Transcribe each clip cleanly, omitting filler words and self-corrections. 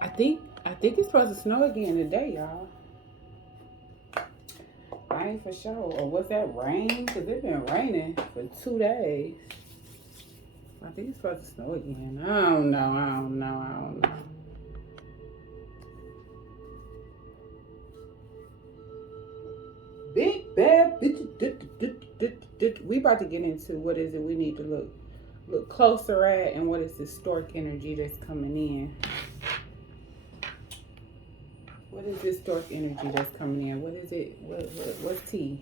I think it's supposed to snow again today, y'all. I ain't for sure. Or was that rain? Because it's been raining for 2 days. I think it's supposed to snow again. I don't know. I don't know. I don't know. Big bad bitch. We about to get into what is it we need to look closer at, and what is the stork energy that's coming in. What is this stork energy that's coming in? What is it? What's tea?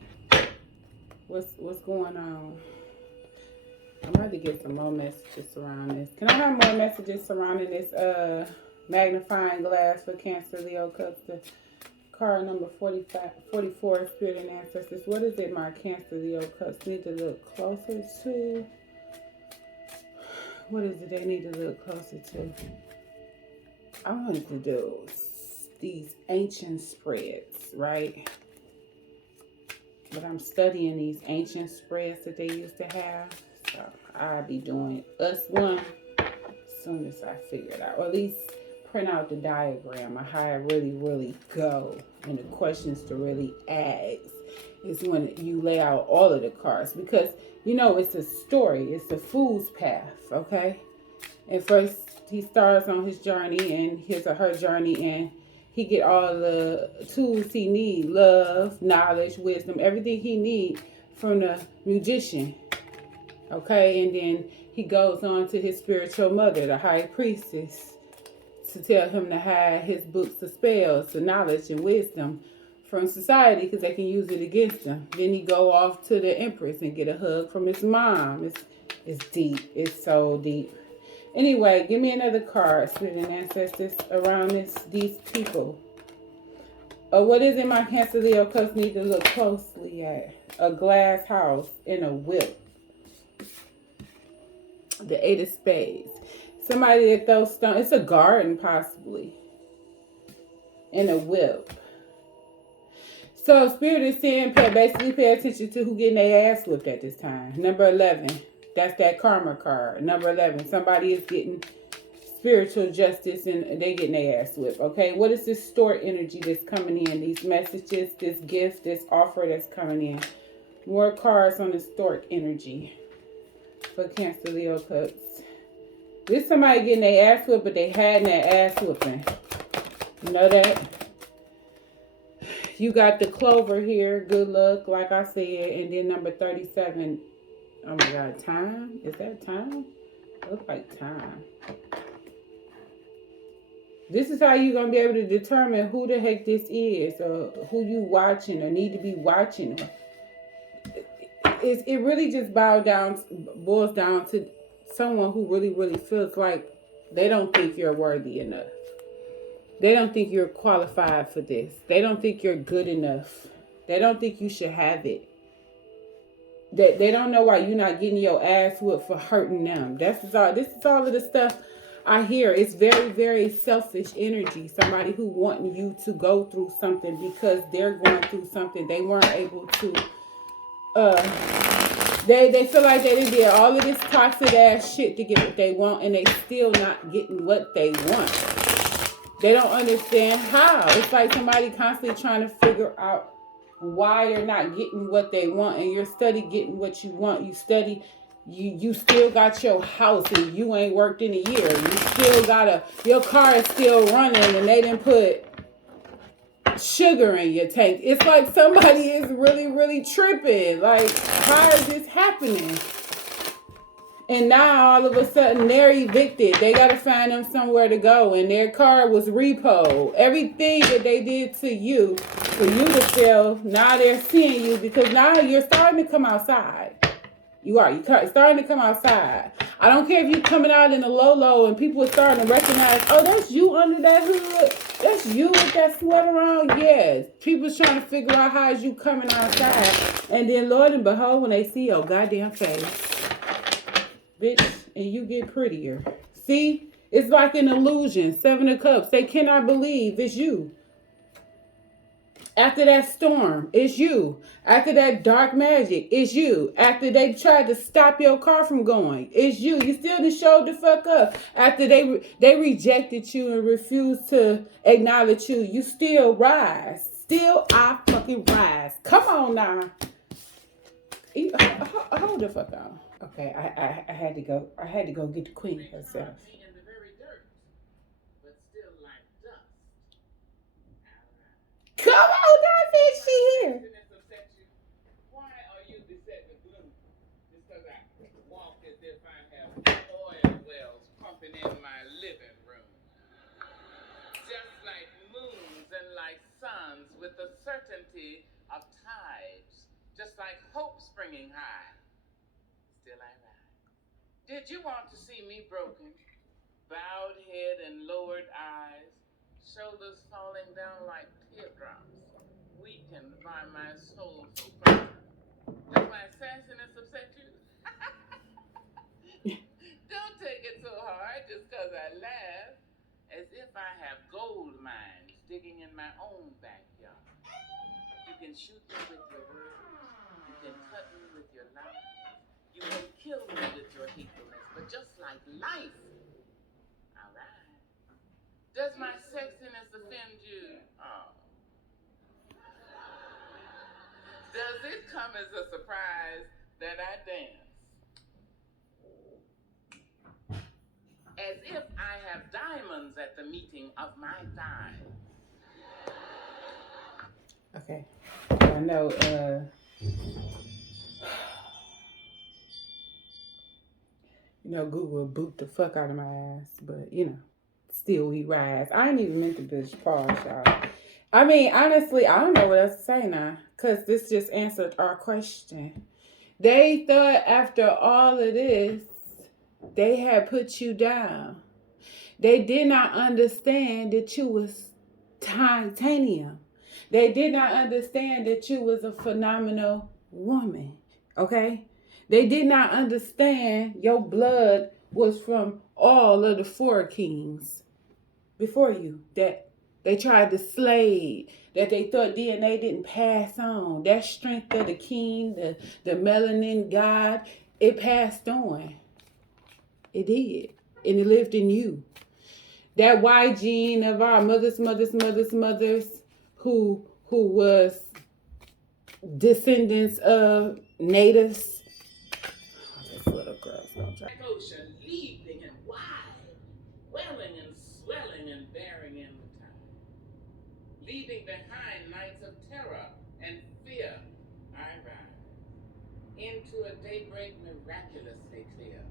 What's going on? I'm about to get some more messages around this. Can I have more messages surrounding this magnifying glass for Cancer, Leo, Cusp, the card number 45, 44, Spirit and Ancestors? What is it my Cancer, Leo, Cusp need to look closer to? What is it they need to look closer to? I wanted to do these ancient spreads, right? But I'm studying these ancient spreads that they used to have. So I'll be doing us one as soon as I figure it out. Or at least print out the diagram of how it really go. And the questions to really ask is when you lay out all of the cards. Because, you know, it's a story. It's a fool's path, okay? And first he starts on his journey and his or her journey, and he get all the tools he need, love, knowledge, wisdom, everything he need from the magician. Okay, and then he goes on to his spiritual mother, the high priestess, to tell him to hide his books of spells, the knowledge and wisdom from society, because they can use it against him. Then he go off to the empress and get a hug from his mom. It's deep. It's so deep. Anyway, give me another card, Spirit and Ancestors, around these people. What is it my Cancer, Leo, Cusp need to look closely at? A glass house and a whip. The 8 of Spades. Somebody that throws stones. It's a garden, possibly. And a whip. So, Spirit is saying, basically pay attention to who getting their ass whipped at this time. Number 11. That's that karma card. Number 11. Somebody is getting spiritual justice and they getting their ass whipped. Okay, what is this stored energy that's coming in? These messages, this gift, this offer that's coming in. More cards on the stork energy for Cancer, Leo, Cusp. This somebody getting their ass whipped, but they had their ass whipping. You know that? You got the clover here. Good luck, like I said. And then number 37. Oh my God, time? Is that time? Looks like time. This is how you're going to be able to determine who the heck this is, or who you watching or need to be watching. It really just boils down to someone who really feels like they don't think you're worthy enough. They don't think you're qualified for this. They don't think you're good enough. They don't think you should have it. They don't know why you're not getting your ass whipped for hurting them. This is all of the stuff I hear. It's very selfish energy. Somebody who wanting you to go through something because they're going through something. They weren't able to. They feel like they did all of this toxic ass shit to get what they want, and they still not getting what they want. They don't understand how. It's like somebody constantly trying to figure out why they're not getting what they want, and you're steady getting what you want. You still got your house and you ain't worked in a year. You still your car is still running and they didn't put sugar in your tank. It's like somebody is really tripping. Like, how is this happening? And now all of a sudden they're evicted. They got to find them somewhere to go. And their car was repoed. Everything that they did to you for you to feel, now they're seeing you because now you're starting to come outside. You're starting to come outside. I don't care if you're coming out in a low and people are starting to recognize, oh, that's you under that hood. That's you with that sweater on. Yes. People's trying to figure out how is you coming outside. And then, Lord and behold, when they see your goddamn face, bitch, and you get prettier. See? It's like an illusion. 7 of Cups. They cannot believe it's you. After that storm, it's you. After that dark magic, it's you. After they tried to stop your car from going, it's you. You still done showed the fuck up. After they rejected you and refused to acknowledge you, you still rise. Still, I fucking rise. Come on now. Hold the fuck on. Okay, I had to go. I had to go get the queen herself. Come on, that bitch, she here. Why are you beset with gloom? It's because I walk as if I have oil wells pumping in my living room. Just like moons and like suns with the certainty of tides. Just like hope springing high. Still I rise. Did you want to see me broken? Bowed head and lowered eyes. Shoulders falling down like teardrops. Weakened by my soulful cry. Does my sassiness upset you? Don't take it so hard just because I laugh. As if I have gold mines digging in my own backyard. You can shoot me with your words. You can cut me with your lies. You can kill me with your hatefulness. But just like life, I rise. Does my sexiness offend you? Oh. Does it come as a surprise that I dance? As if I have diamonds at the meeting of my thighs. Okay. I know, Google boot the fuck out of my ass, but still we rise. I ain't even meant to bitch pause, y'all. I mean, honestly, I don't know what else to say now, because this just answered our question. They thought after all of this, they had put you down. They did not understand that you was titanium. They did not understand that you was a phenomenal woman. Okay? They did not understand your blood was from all of the four kings before you that they tried to slay, that they thought DNA didn't pass on. That strength of the king, the melanin god, it passed on. It did. And it lived in you. That Y gene of our mothers, who was descendants of natives. Oh, this little girl's gonna try. Ocean leaping and wide, welling and swelling and bearing in the tide, leaving behind nights of terror and fear. I rise into a daybreak miraculously clear.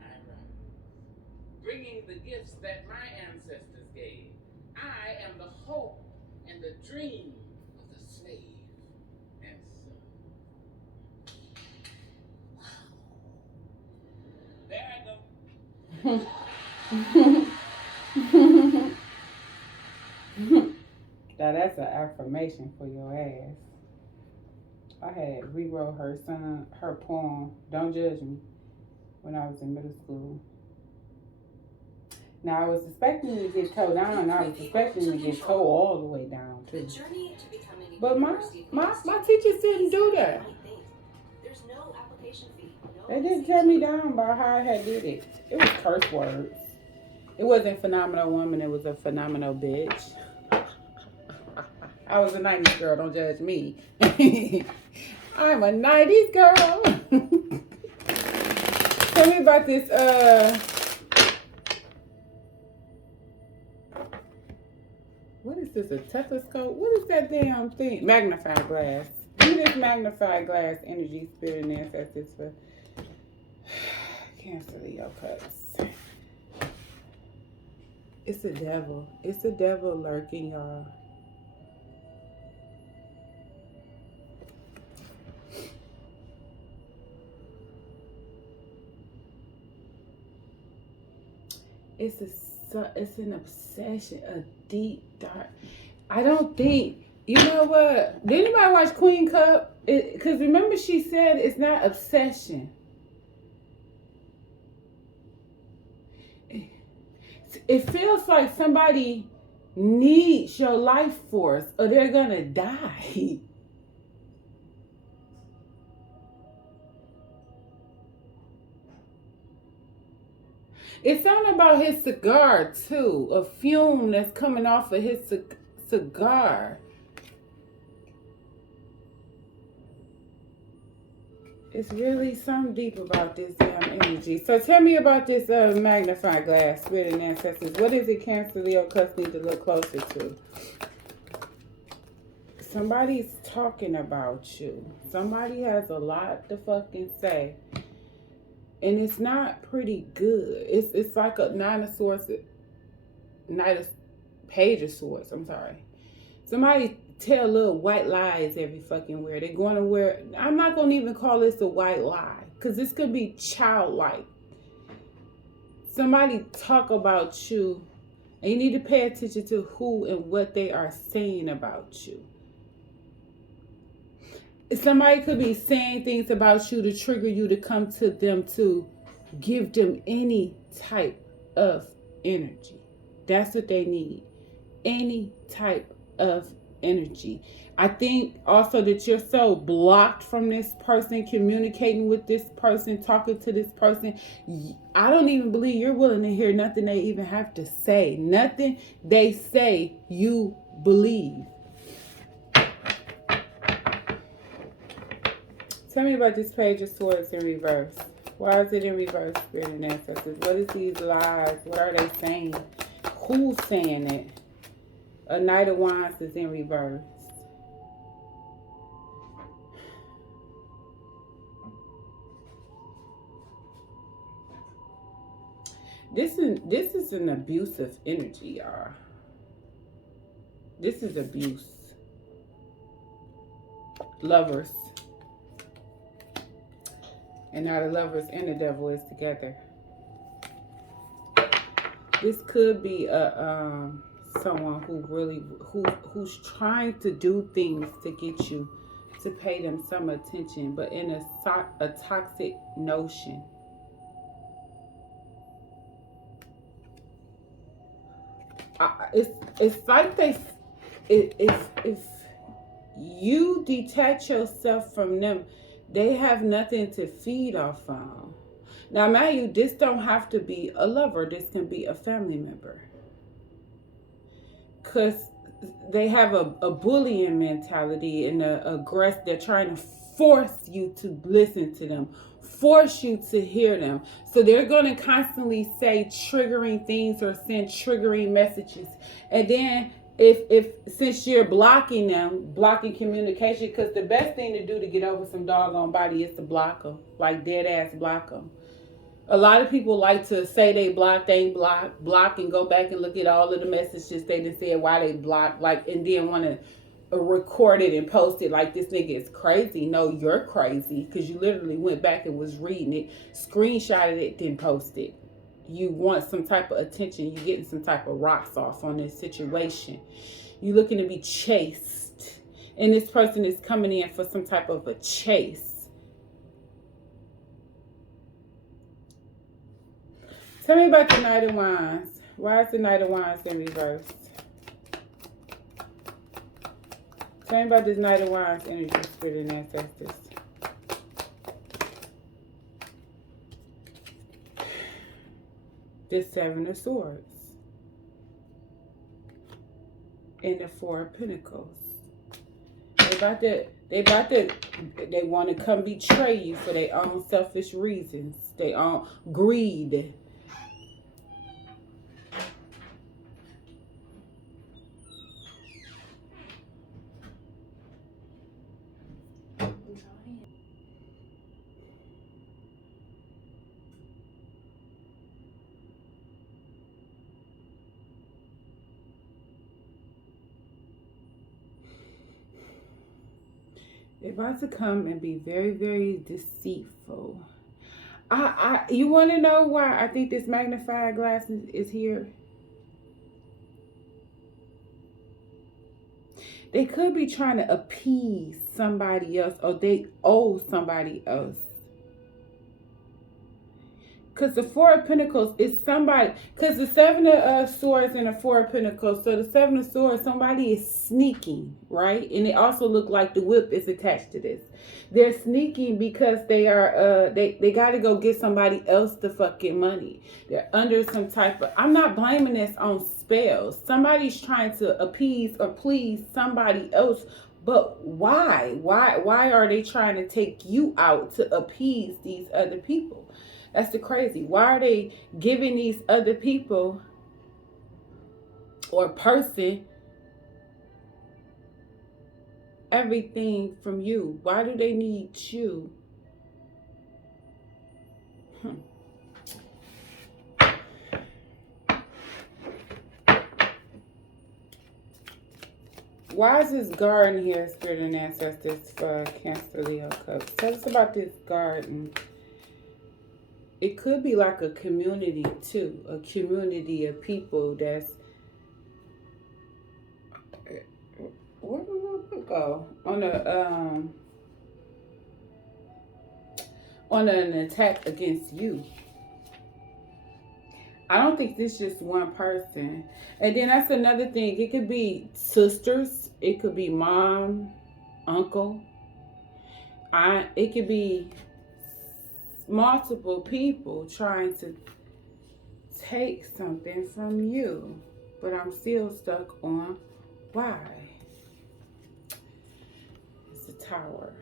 I rise, bringing the gifts that my ancestors gave. I am the hope and the dream of the slave and son. There I go. Now that's an affirmation for your ass. I had rewrote her poem, Don't Judge Me, when I was in middle school. Now I was expecting to get towed down. I was expecting to get towed all the way down too. But my teachers didn't do that. They didn't tell me down about how I had did it. It was curse words. It wasn't phenomenal woman. It was a phenomenal bitch. I was a 90s girl. Don't judge me. I'm a 90s girl. Tell me about this. What is this? A telescope? What is that damn thing? Magnifying glass. Give me this magnifying glass energy, spirit, and ancestors for Cancer Leo cups. It's the devil. It's the devil lurking, y'all. It's an obsession, a deep dark. I don't think, you know what? Did anybody watch Queen Cup? Because remember she said it's not obsession. It feels like somebody needs your life force or they're gonna die. It's something about his cigar too, a fume that's coming off of his cigar. It's really something deep about this damn energy. So tell me about this magnified glass, spirit and ancestors. What is it Cancer, Leo, Cusp need to look closer to? Somebody's talking about you. Somebody has a lot to fucking say. And it's not pretty good. It's like a Nine of Swords, Page of Swords, I'm sorry. Somebody tell little white lies every fucking where. They're going to wear, I'm not going to even call this a white lie. Because this could be childlike. Somebody talk about you. And you need to pay attention to who and what they are saying about you. Somebody could be saying things about you to trigger you to come to them to give them any type of energy. That's what they need. Any type of energy. I think also that you're so blocked from this person, communicating with this person, talking to this person. I don't even believe you're willing to hear nothing they even have to say. Nothing they say you believe. Tell me about this Page of Swords in reverse. Why is it in reverse, spirit and ancestors? What is these lies? What are they saying? Who's saying it? A Knight of Wands is in reverse. This is an abusive energy, y'all. This is abuse. Lovers. And now the lovers and the devil is together. This could be a someone who's trying to do things to get you to pay them some attention, but in a toxic notion. It's like if you detach yourself from them, they have nothing to feed off of. Now, mind you, this don't have to be a lover. This can be a family member. Because they have a bullying mentality and they're trying to force you to listen to them, force you to hear them. So they're going to constantly say triggering things or send triggering messages. And then if since you're blocking them, blocking communication, because the best thing to do to get over some doggone body is to block them, like dead ass block them. A lot of people like to say they blocked, they ain't block and go back and look at all of the messages they done said why they blocked, like, and then want to record it and post it like this nigga is crazy. No, you're crazy because you literally went back and was reading it, screenshotted it, then posted. You want some type of attention. You getting some type of rocks off on this situation. You looking to be chased. And this person is coming in for some type of a chase. Tell me about the Knight of Wands. Why is the Knight of Wands in reverse? Tell me about this Knight of Wands energy, spirit and ancestors. The Seven of Swords. And the Four of Pentacles. They want to come betray you for their own selfish reasons. Their own greed. They're about to come and be very, very deceitful. You want to know why I think this magnified glass is here? They could be trying to appease somebody else, or they owe somebody else. Because the Four of Pentacles is somebody. Because the Seven of Swords and the Four of Pentacles. So the Seven of Swords, somebody is sneaking, right? And it also look like the whip is attached to this. They're sneaking because they are. They got to go get somebody else the fucking money. They're under some type of. I'm not blaming this on spells. Somebody's trying to appease or please somebody else. But why? Why are they trying to take you out to appease these other people? That's the crazy. Why are they giving these other people or person everything from you? Why do they need you? Why is this garden here, Spirit and Ancestors, for Cancer, Leo, Cups? Tell us about this garden. It could be like a community too, a community of people that's, where did we go? On an attack against you. I don't think this is just one person. And then that's another thing. It could be sisters. It could be mom, uncle. It could be multiple people trying to take something from you. But I'm still stuck on why. It's a Tower.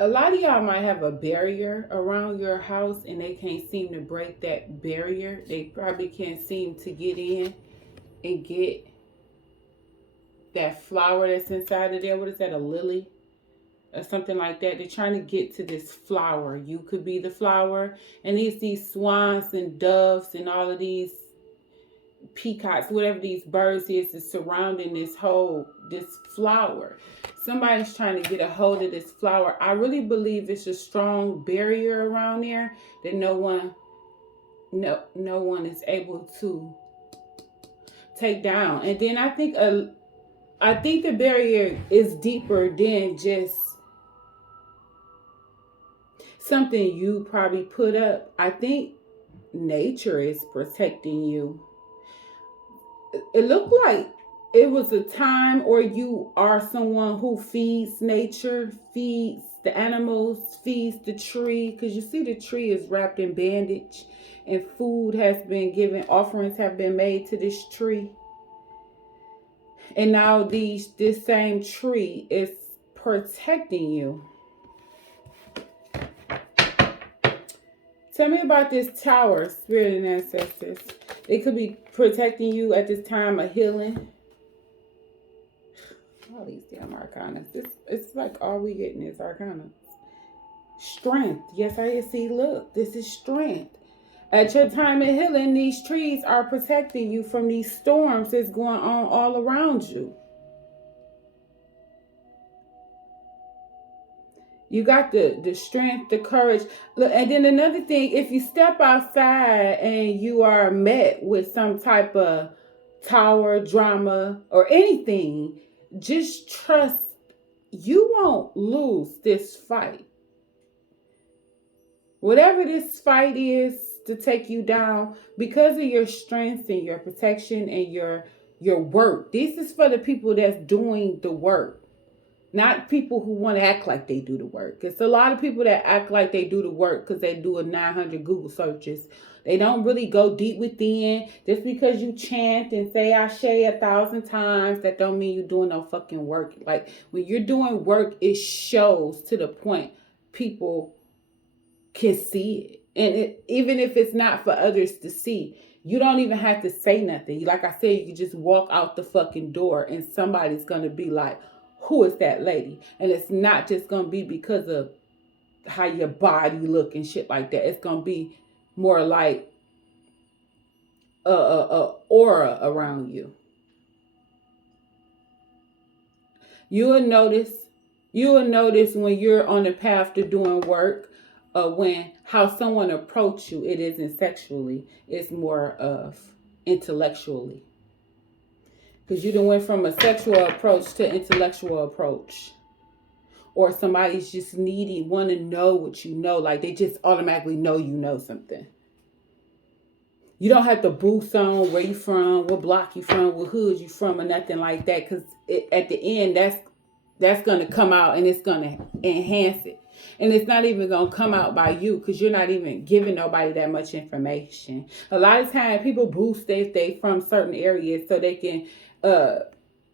A lot of y'all might have a barrier around your house and they can't seem to break that barrier. They probably can't seem to get in and get that flower that's inside of there. What is that, a lily? Or something like that. They're trying to get to this flower. You could be the flower. And these swans and doves and all of these peacocks, whatever these birds is surrounding this flower. Somebody's trying to get a hold of this flower. I really believe it's a strong barrier around there that no one is able to take down. And then I think the barrier is deeper than just something you probably put up. I think nature is protecting you. It looked like it was a time, or you are someone who feeds nature, feeds the animals, feeds the tree, because you see the tree is wrapped in bandage and food has been given, offerings have been made to this tree. And now this same tree is protecting you. Tell me about this Tower, Spirit and Ancestors. It could be protecting you at this time of healing. All these damn arcanas. It's like all we getting is arcana. Strength. Yes, I see. Look, this is strength. At your time of healing, these trees are protecting you from these storms that's going on all around you. You got the strength, the courage. Look, and then another thing, if you step outside and you are met with some type of tower, drama, or anything, just trust you won't lose this fight. Whatever this fight is to take you down, because of your strength and your protection and your work. This is for the people that's doing the work. Not people who want to act like they do the work. It's a lot of people that act like they do the work because they do a 900 Google searches. They don't really go deep within. Just because you chant and say Ashe 1,000 times, that don't mean you're doing no fucking work. Like, when you're doing work, it shows to the point people can see it. And even if it's not for others to see, you don't even have to say nothing. Like I said, you can just walk out the fucking door and somebody's going to be like, who is that lady? And it's not just going to be because of how your body look and shit like that. It's going to be more like a aura around you. You will notice when you're on the path to doing work, when how someone approach you, it isn't sexually, it's more of intellectually. Because you done went from a sexual approach to intellectual approach. Or somebody's just needy, want to know what you know. Like they just automatically know you know something. You don't have to boost on where you from, what block you from, what hood you from, or nothing like that. Because at the end, that's going to come out and it's going to enhance it. And it's not even going to come out by you because you're not even giving nobody that much information. A lot of times people boost if they from certain areas so they can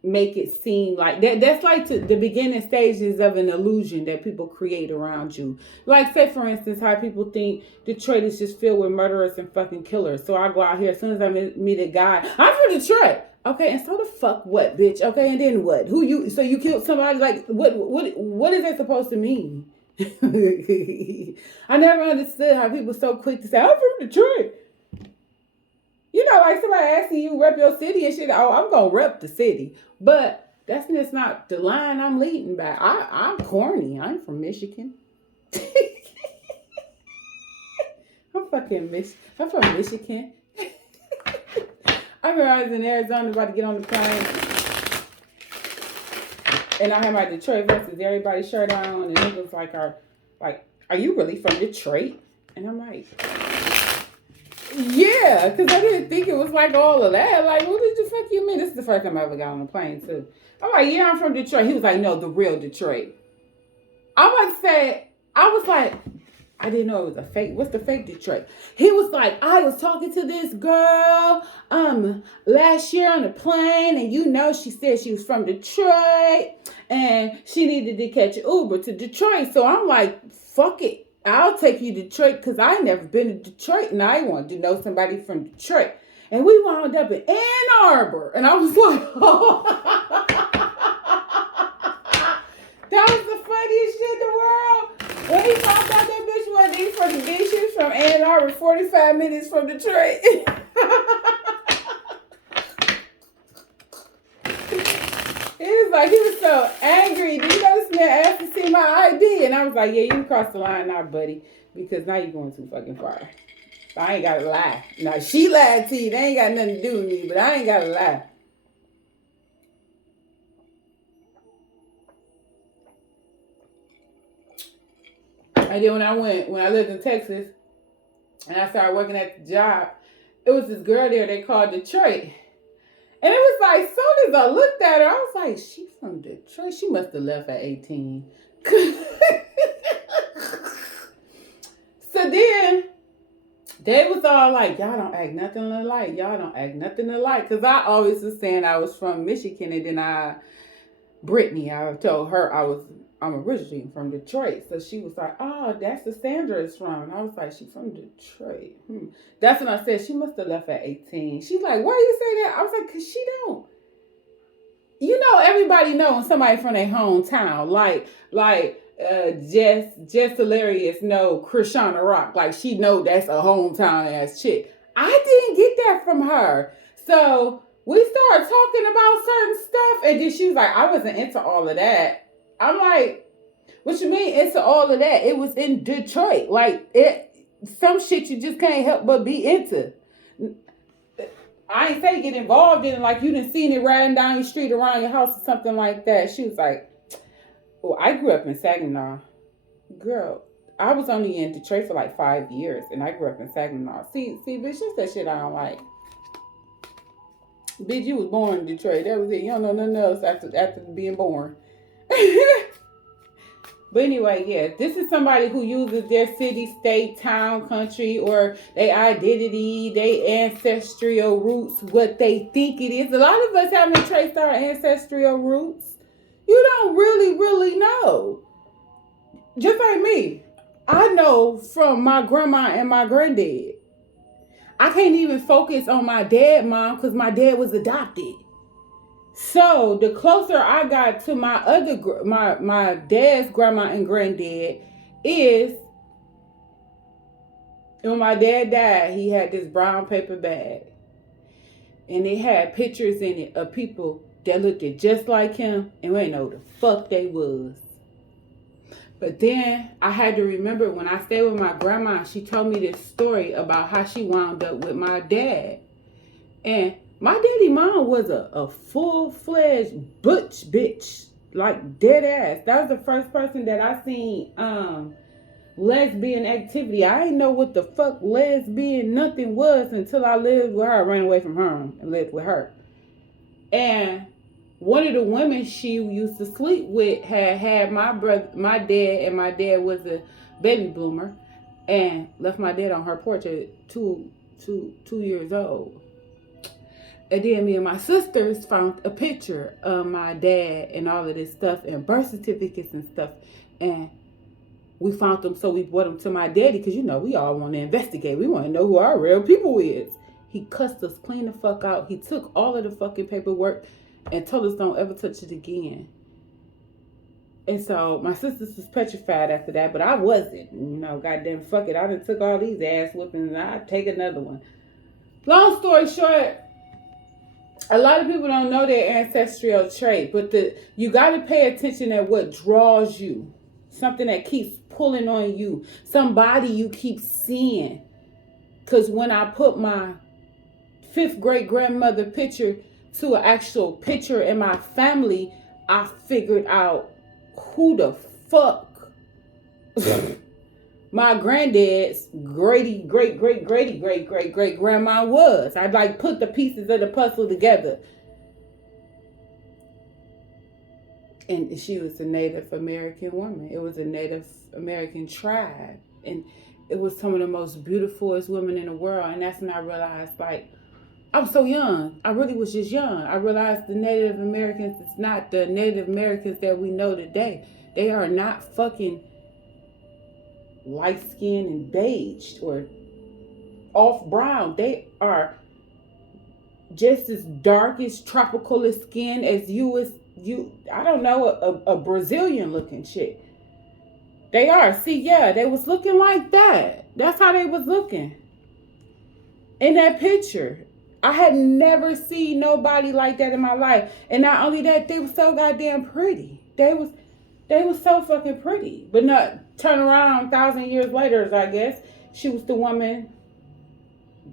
make it seem like that's like the beginning stages of an illusion that people create around you. Like say for instance how people think Detroit is just filled with murderers and fucking killers. So I go out here as soon as I meet a guy, I'm from Detroit. Okay, and so the fuck what, bitch? Okay, and then what? Who you? So you killed somebody? Like what is that supposed to mean? I never understood how people so quick to say I'm from Detroit. You know, like somebody asking you rep your city and shit. Oh, I'm gonna rep the city, but that's just not the line I'm leading by. I'm corny. I'm from Michigan. I'm from Michigan. I remember I was in Arizona about to get on the plane, and I had my Detroit versus everybody's shirt on, and it was like, are you really from Detroit? And I'm like, yeah, because I didn't think it was like all of that. Like, what did the fuck you mean? This is the first time I ever got on a plane, too. I'm like, yeah, I'm from Detroit. He was like, no, the real Detroit. I was like, I didn't know it was a fake. What's the fake Detroit? He was like, I was talking to this girl last year on the plane, and you know she said she was from Detroit, and she needed to catch an Uber to Detroit. So I'm like, fuck it. I'll take you to Detroit because I never been to Detroit and I wanted to know somebody from Detroit. And we wound up in Ann Arbor. And I was like, oh. That was the funniest shit in the world. When he found out that bitch wasn't even from the beach, she was from Ann Arbor, 45 minutes from Detroit. He was so angry. Did you know this man asked to see my ID? And I was like, yeah, you can cross the line now, buddy, because now you're going too fucking far. I ain't got to lie. Now, she lied to you. They ain't got nothing to do with me, but I ain't got to lie. And then when I lived in Texas, and I started working at the job, it was this girl there they called Detroit. And it was like, soon as I looked at her, I was like, she from Detroit? She must have left at 18. So then, they was all like, y'all don't act nothing alike. Y'all don't act nothing alike. Because I always was saying I was from Michigan. And then Brittany, I told her I'm originally from Detroit. So she was like, oh, that's the Sandra is from. And I was like, she from Detroit. That's when I said, she must have left at 18. She's like, why you say that? I was like, because she don't. You know, everybody know when somebody from their hometown. Like Jess Hilarious know Krishana Rock. Like, she know that's a hometown ass chick. I didn't get that from her. So we started talking about certain stuff. And then she was like, I wasn't into all of that. I'm like, what you mean into all of that? It was in Detroit. Like, some shit you just can't help but be into. I ain't say get involved in it like you done seen it riding down your street around your house or something like that. She was like, well, I grew up in Saginaw. Girl, I was only in Detroit for like 5 years and I grew up in Saginaw. See, bitch, that's that shit I don't like. Bitch, you was born in Detroit. That was it. You don't know nothing else after being born. But anyway, yeah, this is somebody who uses their city, state, town, country, or their identity, their ancestral roots, what they think it is. A lot of us haven't traced our ancestral roots. You don't really know. Just like me. I know from my grandma and my granddad. I can't even focus on my dad, mom, because my dad was adopted. So the closer I got to my dad's grandma and granddad is when my dad died, he had this brown paper bag. And it had pictures in it of people that looked just like him and we didn't know the fuck they was. But then I had to remember when I stayed with my grandma, she told me this story about how she wound up with my dad. And My daddy mom was a full-fledged butch bitch. Like dead ass. That was the first person that I seen lesbian activity. I didn't know what the fuck lesbian nothing was until I lived with her. I ran away from home and lived with her. And one of the women she used to sleep with had my brother, my dad, and my dad was a baby bloomer, and left my dad on her porch at two years old. And then me and my sisters found a picture of my dad and all of this stuff and birth certificates and stuff, and we found them, so we brought them to my daddy because, you know, we all want to investigate. We want to know who our real people is. He cussed us clean the fuck out. He took all of the fucking paperwork and told us don't ever touch it again. And so my sisters was petrified after that, but I wasn't. You know, goddamn, fuck it. I done took all these ass whoopings and I'd take another one. Long story short, a lot of people don't know their ancestral trait, but you got to pay attention at what draws you. Something that keeps pulling on you. Somebody you keep seeing. Because when I put my 5th great grandmother picture to an actual picture in my family, I figured out who the fuck my granddad's great grandma was. I like put the pieces of the puzzle together. And she was a Native American woman. It was a Native American tribe. And it was some of the most beautifulest women in the world. And that's when I realized, like, I was so young. I really was just young. I realized the Native Americans is not the Native Americans that we know today. They are not fucking light-skinned and beige or off brown. They are just as dark as tropical skin as I don't know, a Brazilian looking chick. They are. See, yeah, they was looking like that. That's how they was looking. In that picture. I had never seen nobody like that in my life. And not only that, they were so goddamn pretty. They was so fucking pretty. But not turn around 1,000 years later, I guess. She was the woman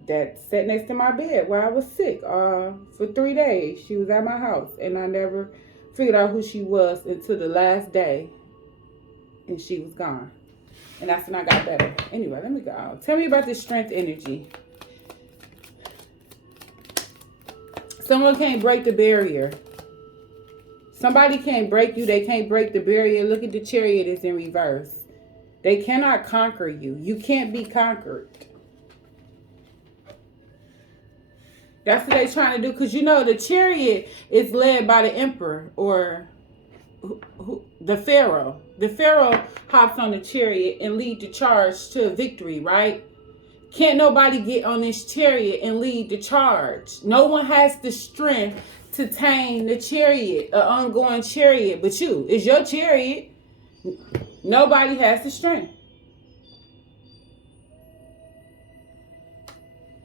that sat next to my bed while I was sick for 3 days. She was at my house. And I never figured out who she was until the last day. And she was gone. And that's when I got better. Anyway, let me go. Tell me about this strength energy. Someone can't break the barrier. Somebody can't break you. They can't break the barrier. Look at the Chariot, it's in reverse. They cannot conquer you. You can't be conquered. That's what they're trying to do. Because, you know, the Chariot is led by the Emperor or the Pharaoh. The Pharaoh hops on the Chariot and lead the charge to victory, right? Can't nobody get on this Chariot and lead the charge. No one has the strength to tame the Chariot, an ongoing Chariot, but you. It's your Chariot. Nobody has the strength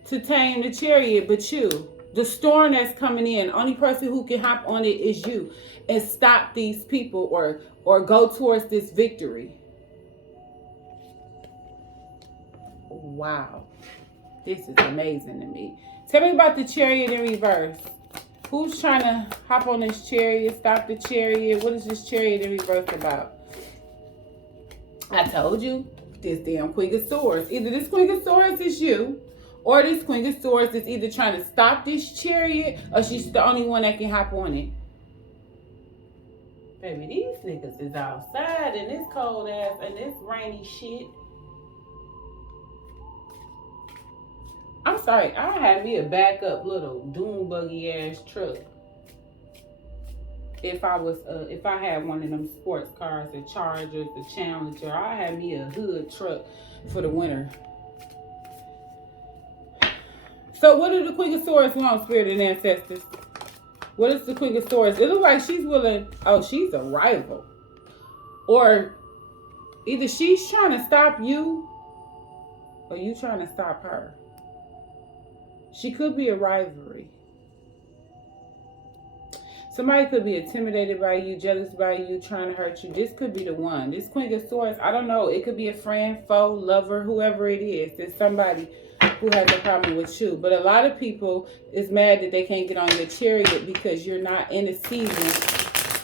to tame the Chariot, but you. The storm that's coming in, only person who can hop on it is you and stop these people or go towards this victory. Wow. This is amazing to me. Tell me about the Chariot in reverse. Who's trying to hop on this Chariot, stop the Chariot? What is this Chariot in reverse about? I told you, this damn Queen of Swords. Either this Queen of Swords is you, or this Queen of Swords is either trying to stop this Chariot, or she's the only one that can hop on it. Baby, these niggas is outside in this cold ass and this rainy shit. I'm sorry, I had me a backup little dune buggy ass truck. If I had one of them sports cars, the Chargers, the Challenger, I had me a hood truck for the winter. So what do the Queen of Swords want, Spirit and Ancestors? What is the Queen of Swords? It looks like she's willing. Oh, she's a rival. Or either she's trying to stop you or you trying to stop her. She could be a rivalry. Somebody could be intimidated by you, jealous by you, trying to hurt you. This could be the one. This Queen of Swords, I don't know. It could be a friend, foe, lover, whoever it is. There's somebody who has a problem with you. But a lot of people is mad that they can't get on your chariot because you're not in a season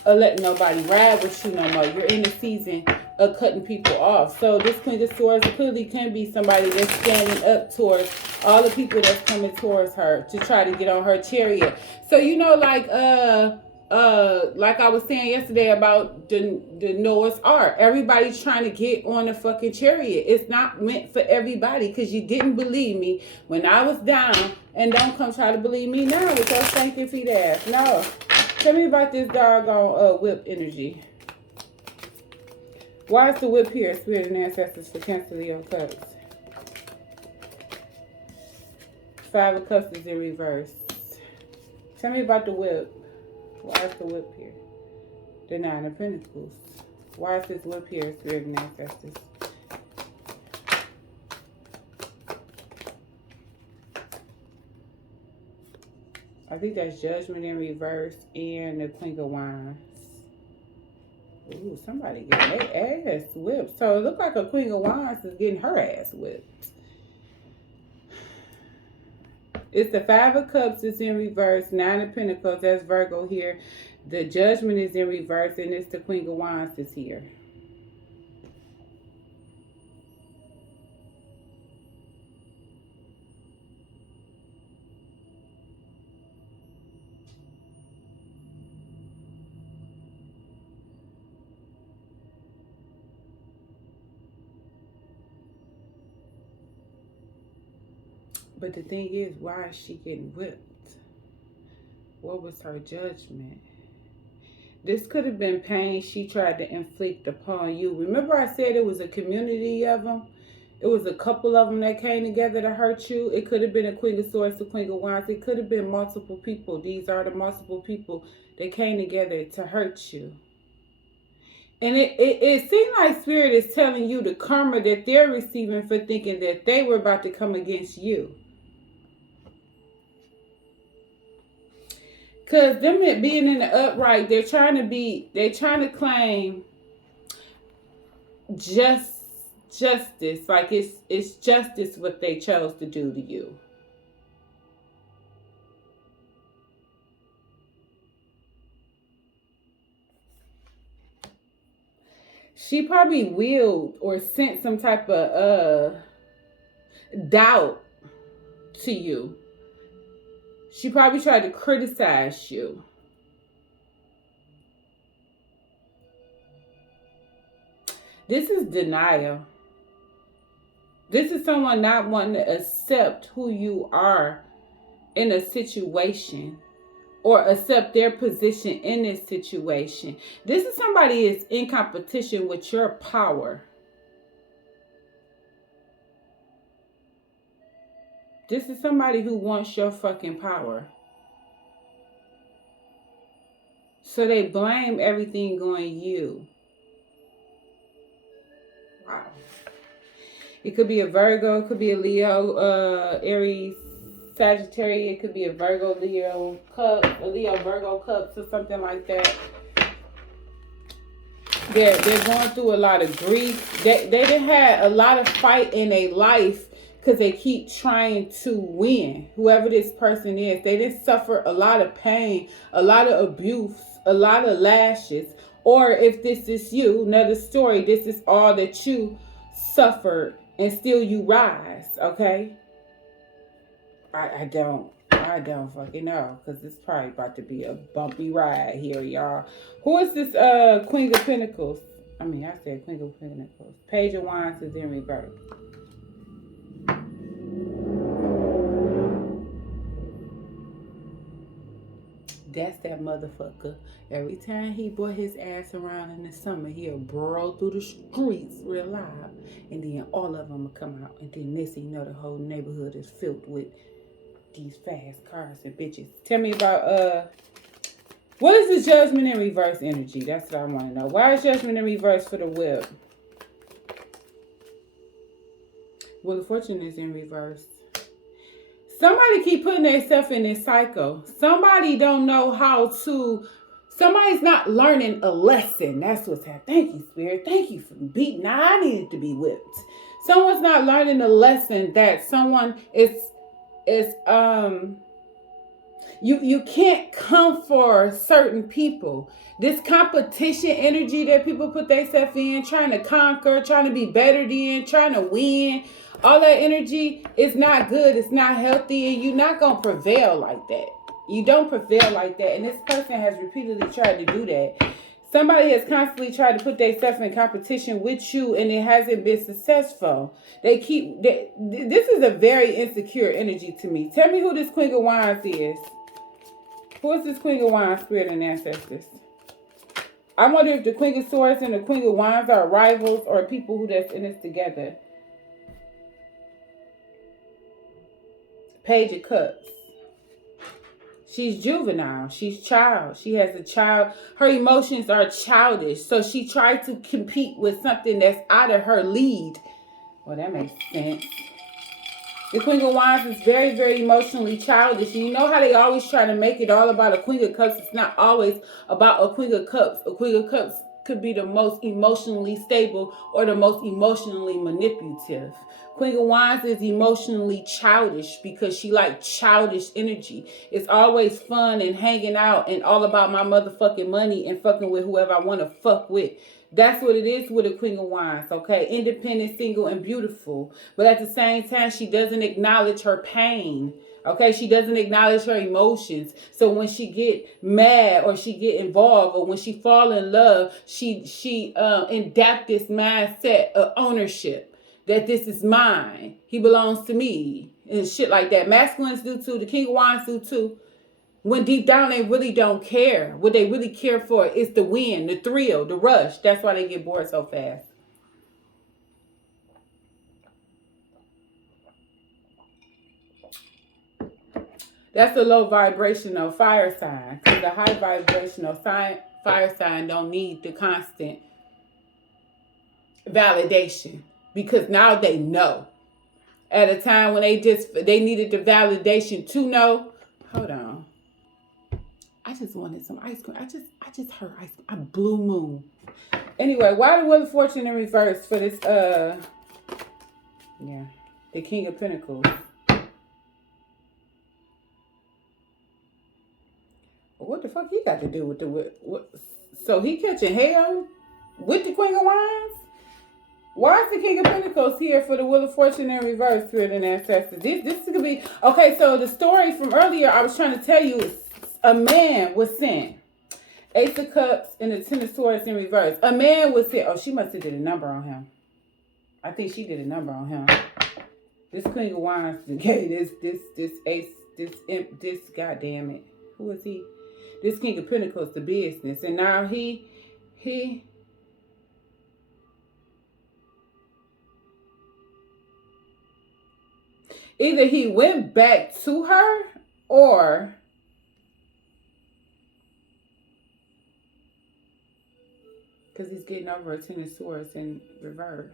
of letting nobody ride with you no more. You're in a season of cutting people off. So this Queen of Swords clearly can be somebody that's standing up towards all the people that's coming towards her to try to get on her chariot. So you know, like I was saying yesterday about the Noah's Ark. Everybody's trying to get on the fucking chariot. It's not meant for everybody because you didn't believe me when I was down, and don't come try to believe me now with your stinking feet ass. No. Tell me about this doggone whip energy. Why is the whip here? Spirit and ancestors for Cancer, Leo, Cups. 5 of Cups is in reverse. Tell me about the whip. Why is the whip here? The 9 of Pentacles. Why is this whip here? Spirit and ancestors. I think that's Judgment in reverse and the Queen of Wands. Ooh, somebody getting their ass whipped. So it looks like a Queen of Wands is getting her ass whipped. It's the 5 of Cups is in reverse. 9 of Pentacles, that's Virgo here. The Judgment is in reverse, and it's the Queen of Wands is here. But the thing is, why is she getting whipped? What was her judgment? This could have been pain she tried to inflict upon you. Remember I said it was a community of them? It was a couple of them that came together to hurt you. It could have been a Queen of Swords, a Queen of Wands. It could have been multiple people. These are the multiple people that came together to hurt you. And it seemed like Spirit is telling you the karma that they're receiving for thinking that they were about to come against you. Because them being in the upright, they're trying to claim justice. Like it's justice what they chose to do to you. She probably willed or sent some type of doubt to you. She probably tried to criticize you. This is denial. This is someone not wanting to accept who you are in a situation or accept their position in this situation. This is somebody that's in competition with your power. This is somebody who wants your fucking power. So they blame everything on you. Wow. It could be a Virgo, it could be a Leo, Aries, Sagittarius. It could be a Virgo, Leo, Cup, a Leo, Virgo, Cups, or something like that. They're going through a lot of grief. They done had a lot of fight in their life because they keep trying to win. Whoever this person is, they didn't suffer a lot of pain, a lot of abuse, a lot of lashes. Or if this is you, another story, this is all that you suffered and still you rise, okay? I don't fucking know, because it's probably about to be a bumpy ride here, y'all. Who is this Queen of Pentacles? I mean, I said Queen of Pentacles. Page of Wands is in reverse. That's that motherfucker. Every time he brought his ass around in the summer, he'll burrow through the streets real loud. And then all of them will come out. And then next thing you know, the whole neighborhood is filled with these fast cars and bitches. Tell me about, what is the Judgment in reverse energy? That's what I want to know. Why is Judgment in reverse for the whip? Well, the Fortune is in reverse. Somebody keep putting themselves in this cycle. Somebody don't know how to Somebody's not learning a lesson. That's what's happening. Thank you, Spirit. Thank you for beating. Now I needed to be whipped. Someone's not learning a lesson that someone is you can't come for certain people. This competition energy that people put themselves in, trying to conquer, trying to be better than, trying to win, all that energy is not good. It's not healthy, and you're not gonna prevail like that. You don't prevail like that. And this person has repeatedly tried to do that. Somebody has constantly tried to put themselves in competition with you, and it hasn't been successful. This is a very insecure energy to me. Tell me who this Queen of Wands is. Who is this Queen of Wands, Spirit and Ancestors? I wonder if the Queen of Swords and the Queen of Wands are rivals or people who that's in this together. Page of Cups. She's juvenile. She's child. She has a child. Her emotions are childish. So she tried to compete with something that's out of her league. Well, that makes sense. The Queen of Wands is very, very emotionally childish. And you know how they always try to make it all about a Queen of Cups? It's not always about a Queen of Cups. A Queen of Cups could be the most emotionally stable or the most emotionally manipulative. Queen of Wands is emotionally childish because she likes childish energy. It's always fun and hanging out and all about my motherfucking money and fucking with whoever I want to fuck with. That's what it is with a Queen of Wands, okay? Independent, single, and beautiful. But at the same time, she doesn't acknowledge her pain. Okay, she doesn't acknowledge her emotions. So when she get mad or she get involved or when she fall in love, she adapt this mindset of ownership. That this is mine. He belongs to me. And shit like that. Masculines do too. The King of Wands do too. When deep down they really don't care. What they really care for is the win, the thrill, the rush. That's why they get bored so fast. That's a low vibrational fire sign. Because the high vibrational fire sign don't need the constant validation. Because now they know. At a time when they needed the validation to know. Hold on. I just wanted some ice cream. I just heard ice cream. I'm blue moon. Anyway, why the Wheel of Fortune in reverse for this the King of Pentacles. What the fuck he got to do with what? So he catching hell with the Queen of Wands? Why is the King of Pentacles here for the Wheel of Fortune in reverse, Spirit and Ancestors? This could be okay. So the story from earlier I was trying to tell you is a man was sent. Ace of Cups and the Ten of Swords in reverse. A man was sent. Oh, she must have did a number on him. I think she did a number on him. This Queen of Wands gave this ace, this imp, this goddamn it. Who is he? This King of Pentacles, the business. And now he either he went back to her or because he's getting over a Ten of Swords in reverse.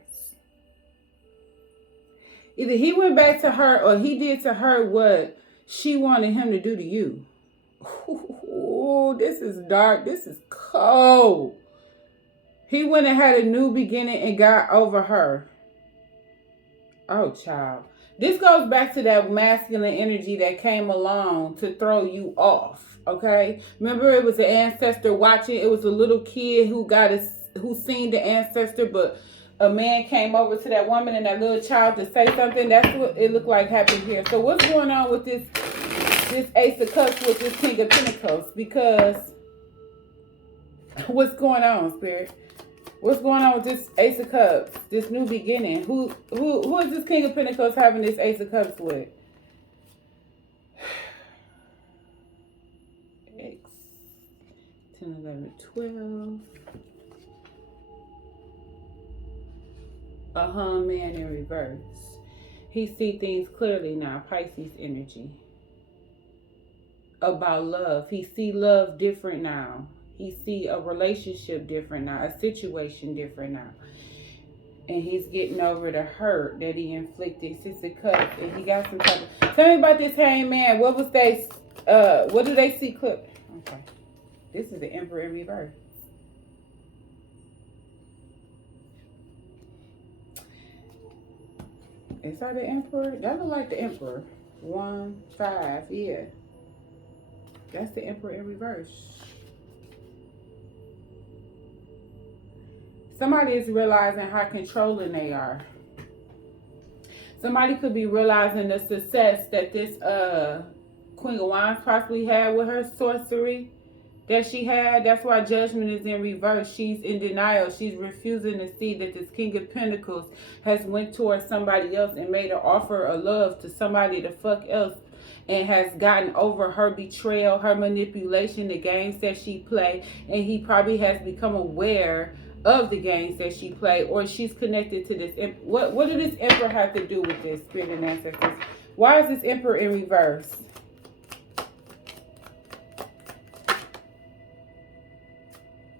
Either he went back to her or he did to her what she wanted him to do to you. Ooh, this is dark. This is cold. He went and had a new beginning and got over her. Oh, child. This goes back to that masculine energy that came along to throw you off. Okay? Remember, it was an ancestor watching. It was a little kid who seen the ancestor, but a man came over to that woman and that little child to say something. That's what it looked like happened here. So what's going on with this Ace of Cups with this King of Pentacles? Because what's going on, Spirit? What's going on with this Ace of Cups? This new beginning. Who is this King of Pentacles having this Ace of Cups with? X 10, 11, 12. A hung man in reverse. He see things clearly now. Pisces energy. About love. He see love different now. He see a relationship different now. A situation different now. And he's getting over the hurt that he inflicted. Six of Cups. And he got some type of... Tell me about this hangman. What was they... what do they see clip? Okay. This is the Emperor in reverse. Is that the Emperor? That look like the Emperor. 1, 5, yeah. That's the Emperor in reverse. Somebody is realizing how controlling they are. Somebody could be realizing the success that this Queen of Wands possibly had with her sorcery that she had. That's why Judgment is in reverse. She's in denial. She's refusing to see that this King of Pentacles has went towards somebody else and made an offer of love to somebody the fuck else, and has gotten over her betrayal, her manipulation, the games that she played, and he probably has become aware of the games that she played, or she's connected to this. What did this Emperor have to do with this, Spirit and Ancestors? Why is this Emperor in reverse?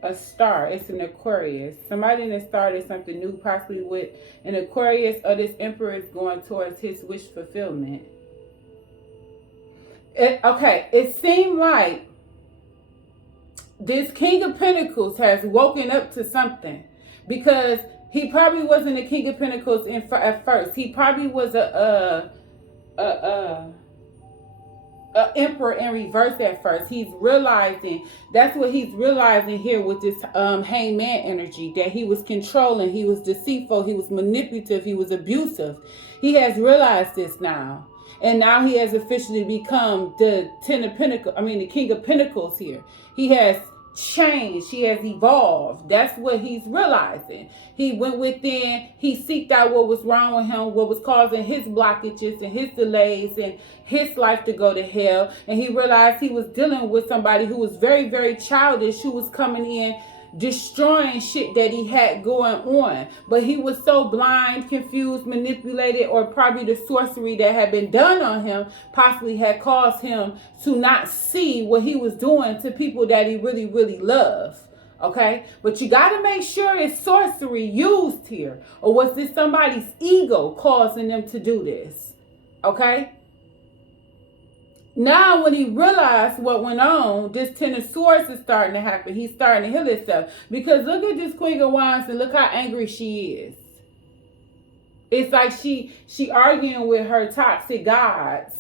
A star. It's an Aquarius. Somebody that started something new, possibly with an Aquarius, or this Emperor is going towards his wish fulfillment. It seemed like this King of Pentacles has woken up to something, because he probably wasn't a King of Pentacles at first. He probably was a Emperor in reverse at first. He's realizing, that's what he's realizing here with this hangman energy, that he was controlling, he was deceitful, he was manipulative, he was abusive. He has realized this now. And now he has officially become the the King of Pentacles here. He has changed. He has evolved. That's what he's realizing. He went within. He seeked out what was wrong with him, what was causing his blockages and his delays and his life to go to hell. And he realized he was dealing with somebody who was very, very childish, who was coming in destroying shit that he had going on. But he was so blind, confused, manipulated, or probably the sorcery that had been done on him possibly had caused him to not see what he was doing to people that he really, really loved. Okay? But you got to make sure it's sorcery used here. Or was this somebody's ego causing them to do this? Okay? Now, when he realized what went on, this Ten of Swords is starting to happen. He's starting to heal himself. Because look at this Queen of Wands and look how angry she is. It's like she arguing with her toxic gods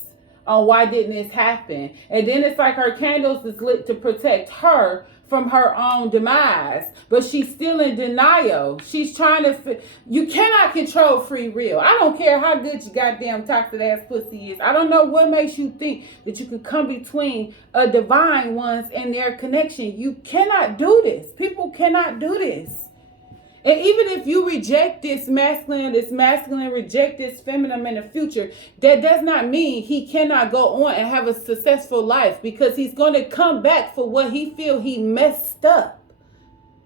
on why didn't this happen. And then it's like her candles is lit to protect her from her own demise, but she's still in denial. She's trying to, you cannot control free will. I don't care how good your goddamn toxic ass pussy is. I don't know what makes you think that you could come between a divine ones and their connection. You cannot do this. People cannot do this. And even if you reject this masculine reject this feminine in the future, that does not mean he cannot go on and have a successful life, because he's going to come back for what he feel he messed up.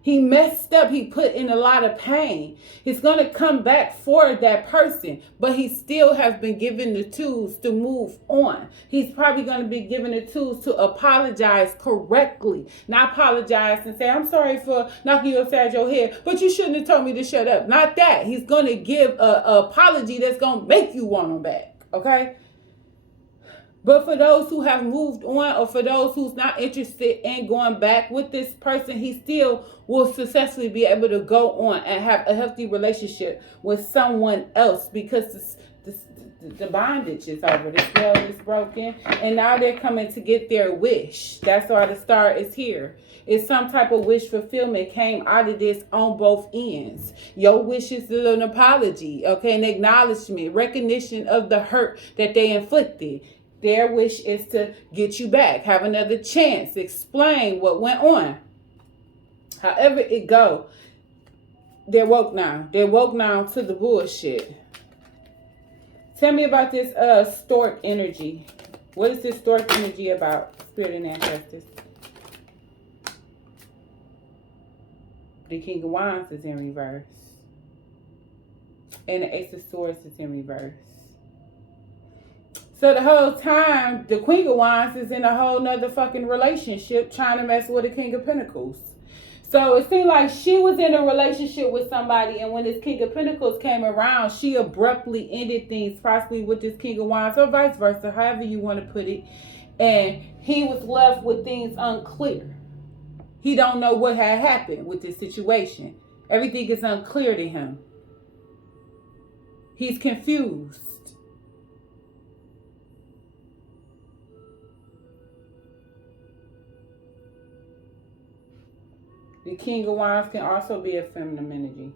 He messed up. He put in a lot of pain. He's going to come back for that person, but he still has been given the tools to move on. He's probably going to be given the tools to apologize correctly. Not apologize and say, I'm sorry for knocking you upside your head, but you shouldn't have told me to shut up. Not that. He's going to give an apology that's going to make you want him back. Okay? But for those who have moved on, or for those who's not interested in going back with this person, he still will successfully be able to go on and have a healthy relationship with someone else, because the bondage is over. The spell is broken, and now they're coming to get their wish. That's why the star is here. It's some type of wish fulfillment came out of this on both ends. Your wish is an apology, okay, an acknowledgement, recognition of the hurt that they inflicted. Their wish is to get you back, have another chance, explain what went on. However it go, they're woke now. They're woke now to the bullshit. Tell me about this stork energy. What is this stork energy about, Spirit and Ancestors? The King of Wands is in reverse. And the Ace of Swords is in reverse. So the whole time, the Queen of Wands is in a whole nother fucking relationship trying to mess with the King of Pentacles. So it seemed like she was in a relationship with somebody, and when this King of Pentacles came around, she abruptly ended things, possibly with this King of Wands, or vice versa, however you want to put it. And he was left with things unclear. He don't know what had happened with this situation. Everything is unclear to him. He's confused. The King of Wands can also be a feminine energy.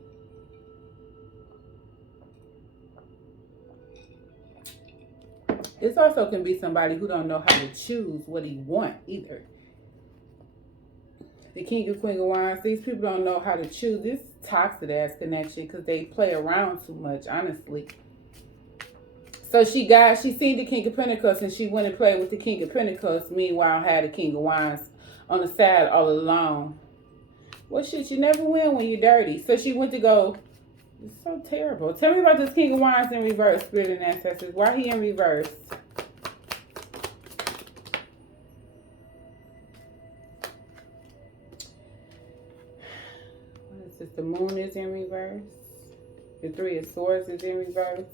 This also can be somebody who don't know how to choose what he wants either. The King of Queen of Wands, these people don't know how to choose. This toxic ass connection because they play around too much, honestly. So she seen the King of Pentacles and she went and played with the King of Pentacles. Meanwhile, had the King of Wands on the side all alone. Well, shit, you never win when you're dirty. So she went to go. It's so terrible. Tell me about this King of Wands in reverse, Spirit and Ancestors. Why he in reverse? What is this? The Moon is in reverse. The Three of Swords is in reverse.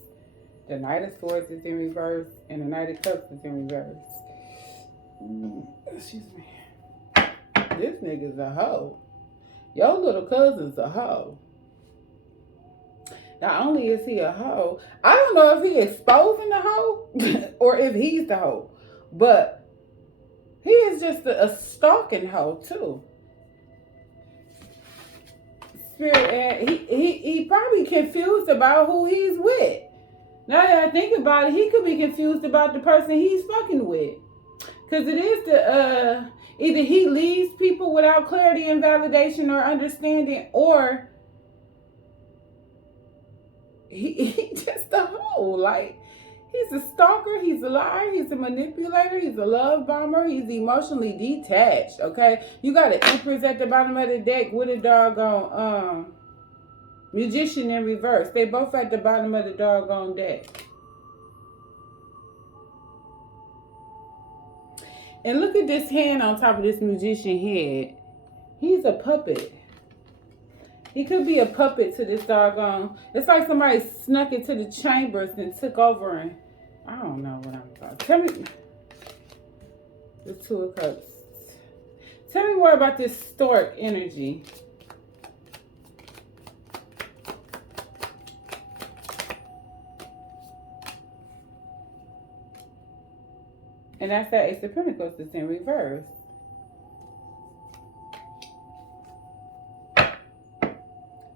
The Knight of Swords is in reverse. And the Knight of Cups is in reverse. Excuse me. This nigga's a hoe. Your little cousin's a hoe. Not only is he a hoe, I don't know if he exposing the hoe or if he's the hoe. But he is just a stalking hoe too. Spirit, and he probably confused about who he's with. Now that I think about it, he could be confused about the person he's fucking with. Because it is the, either he leaves people without clarity and validation or understanding, or he just a hoe. Like, he's a stalker, he's a liar, he's a manipulator, he's a love bomber, he's emotionally detached, okay? You got an Empress at the bottom of the deck with a doggone Magician in reverse. They both at the bottom of the doggone deck. And look at this hand on top of this Magician head. He's a puppet. He could be a puppet to this doggone. It's like somebody snuck into the chambers and took over, and I don't know what I'm talking. Tell me. The Two of Cups. Tell me more about this stork energy. And that's that Ace of Pentacles that's in reverse.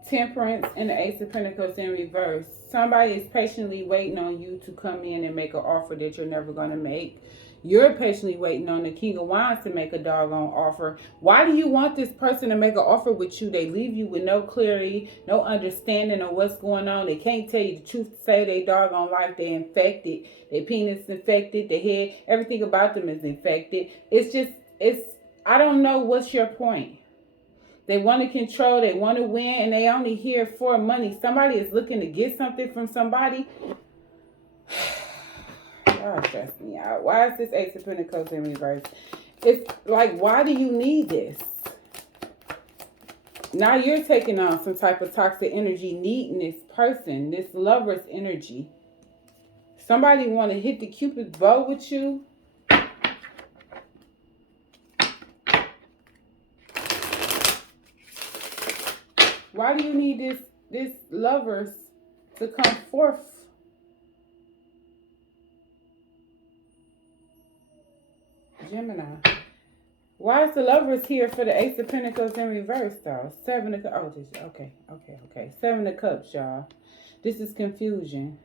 Temperance and the Ace of Pentacles in reverse. Somebody is patiently waiting on you to come in and make an offer that you're never going to make. You're patiently waiting on the King of Wands to make a doggone offer. Why do you want this person to make an offer with you? They leave you with no clarity, no understanding of what's going on. They can't tell you the truth to say they doggone life. They infected. Their penis infected. Their head, everything about them is infected. I don't know what's your point. They want to control, they want to win, and they only here for money. Somebody is looking to get something from somebody. Y'all stress me out. Why is this Ace of Pentacles in reverse? It's like, why do you need this? Now you're taking on some type of toxic energy, needing this person, this lover's energy. Somebody want to hit the Cupid's bow with you. Why do you need this lovers to come forth? Gemini. Why is the lovers here for the Ace of Pentacles in reverse, though? Seven of Cups. Oh, okay. Seven of Cups, y'all. This is confusion.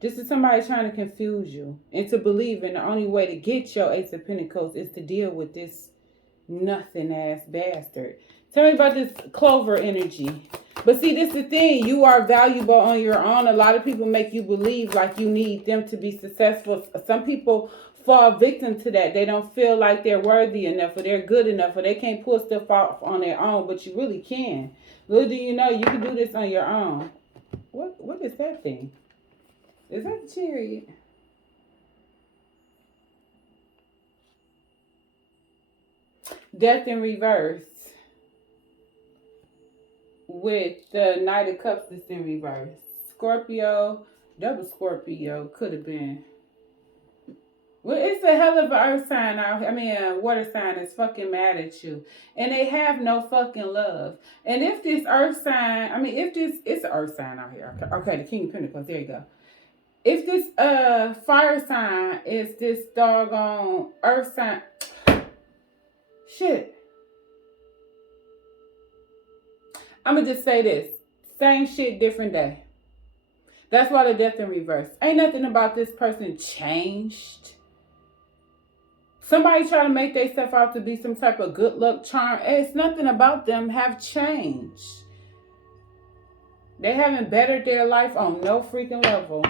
This is somebody trying to confuse you into believing the only way to get your Ace of Pentacles is to deal with this nothing-ass bastard. Tell me about this Clover energy. But see, this is the thing. You are valuable on your own. A lot of people make you believe like you need them to be successful. Some people fall victim to that. They don't feel like they're worthy enough or they're good enough or they can't pull stuff off on their own, but you really can. Little do you know, you can do this on your own. What is that thing? Is that the Chariot? Death in reverse. With the Knight of Cups that's in reverse. Scorpio, double Scorpio, could have been. Well, it's a hell of an earth sign out here. I mean, a water sign is fucking mad at you. And they have no fucking love. And if this earth sign, I mean, if this, it's an earth sign out here. Okay, the King of Pentacles, there you go. If this fire sign is this doggone earth sign, shit. I'm going to just say this. Same shit, different day. That's why the death in reverse. Ain't nothing about this person changed. Somebody try to make themselves out to be some type of good luck charm. It's nothing about them have changed. They haven't bettered their life on no freaking level.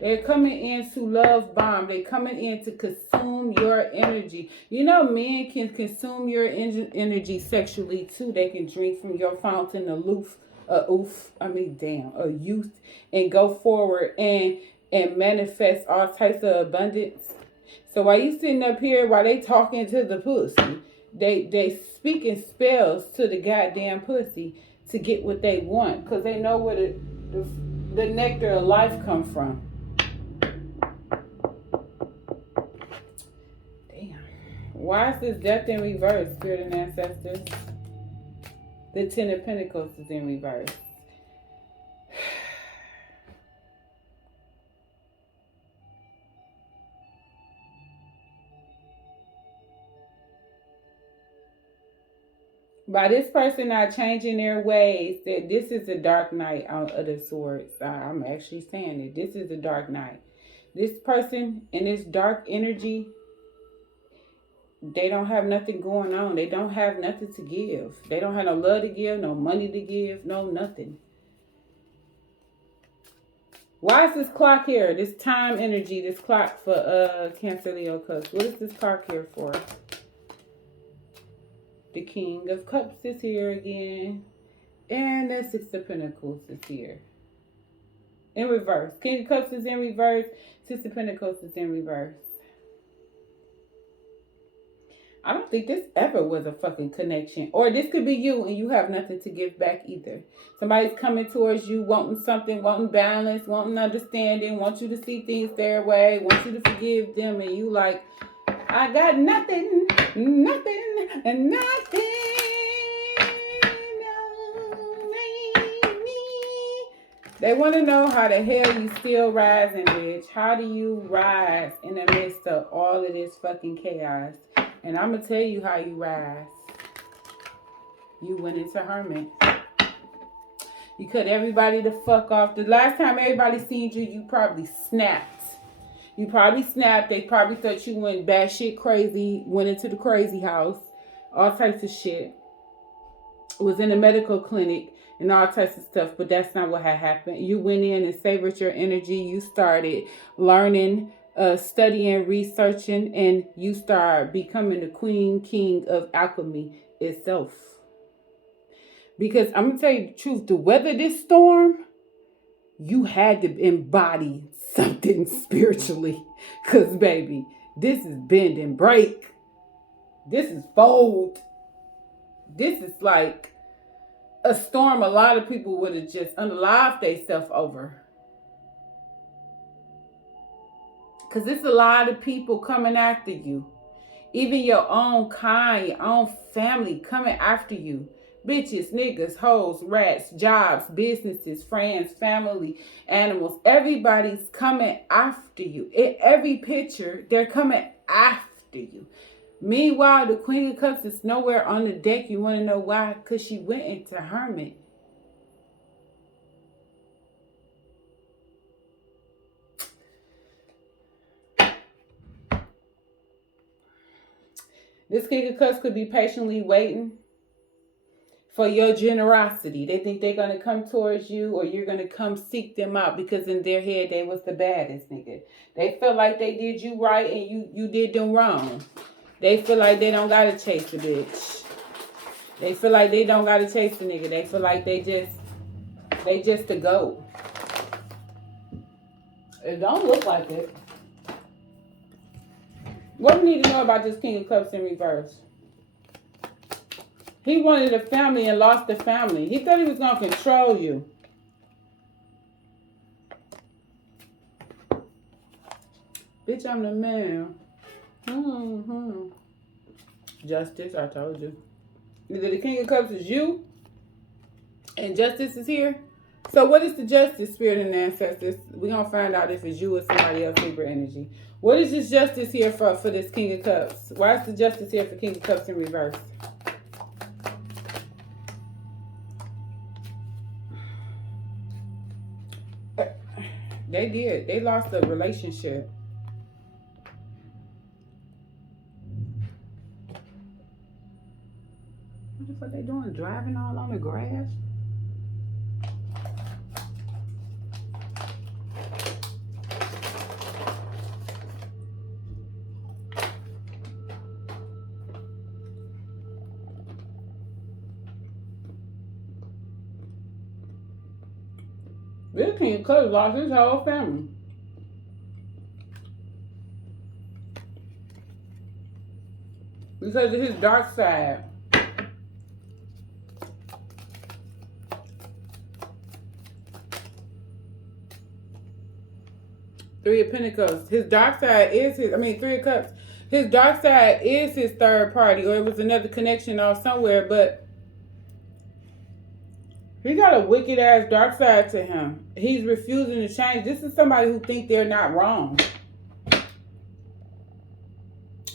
They're coming in to love bomb. They're coming in to consume your energy. You know, men can consume your energy sexually too. They can drink from your fountain, a youth, and go forward and manifest all types of abundance. So while you sitting up here, while they talking to the pussy, they speaking spells to the goddamn pussy to get what they want, because they know where the nectar of life come from. Damn. Why is this death in reverse, spirit and ancestors? The Ten of Pentacles is in reverse. By this person not changing their ways, that this is a dark night of the swords. I'm actually saying it. This is a dark night. This person in this dark energy, they don't have nothing going on. They don't have nothing to give. They don't have no love to give, no money to give, no nothing. Why is this clock here? This time energy, this clock for Cancer, Leo, Cusp. What is this clock here for? The King of Cups is here again. And the Six of Pentacles is here. In reverse. King of Cups is in reverse. Six of Pentacles is in reverse. I don't think this ever was a fucking connection. Or this could be you and you have nothing to give back either. Somebody's coming towards you, wanting something, wanting balance, wanting understanding, want you to see things their way, want you to forgive them, and you like, I got nothing, nothing, and nothing. They want to know how the hell you still rising, bitch. How do you rise in the midst of all of this fucking chaos? And I'm going to tell you how you rise. You went into hermit. You cut everybody the fuck off. The last time everybody seen you, you probably snapped. You probably snapped. They probably thought you went batshit crazy, went into the crazy house, all types of shit. Was in a medical clinic and all types of stuff, but that's not what had happened. You went in and savored your energy. You started learning, studying, researching, and you start becoming the queen, king of alchemy itself. Because I'm going to tell you the truth, to weather this storm, you had to embody something spiritually. Because, baby, this is bend and break. This is fold. This is like a storm a lot of people would have just unalived themselves over. Because it's a lot of people coming after you. Even your own kind, your own family coming after you. Bitches, niggas, hoes, rats, jobs, businesses, friends, family, animals. Everybody's coming after you. In every picture, they're coming after you. Meanwhile, the Queen of Cups is nowhere on the deck. You want to know why? Because she went into hermit. This King of Cups could be patiently waiting for your generosity. They think they're going to come towards you, or you're going to come seek them out, because in their head, they was the baddest nigga. They feel like they did you right and you did them wrong. They feel like they don't got to chase the bitch. They feel like they don't got to chase the nigga. They feel like they just a goat. It don't look like it. What we need to know about this King of Cups in reverse? He wanted a family and lost the family. He thought he was going to control you. Bitch, I'm the man. Mm-hmm. Justice, I told you. Either the King of Cups is you and Justice is here. So what is the Justice spirit in the ancestors? We're going to find out if it's you or somebody else Libra energy. What is this Justice here for this King of Cups? Why is the Justice here for King of Cups in reverse? They did. They lost a relationship. What the fuck they doing? Driving all on the grass? This King of Cups lost his whole family. Because of his dark side. Three of Pentacles. His dark side is Three of Cups. His dark side is his third party, or it was another connection off somewhere, but he got a wicked ass dark side to him. He's refusing to change. This is somebody who thinks they're not wrong.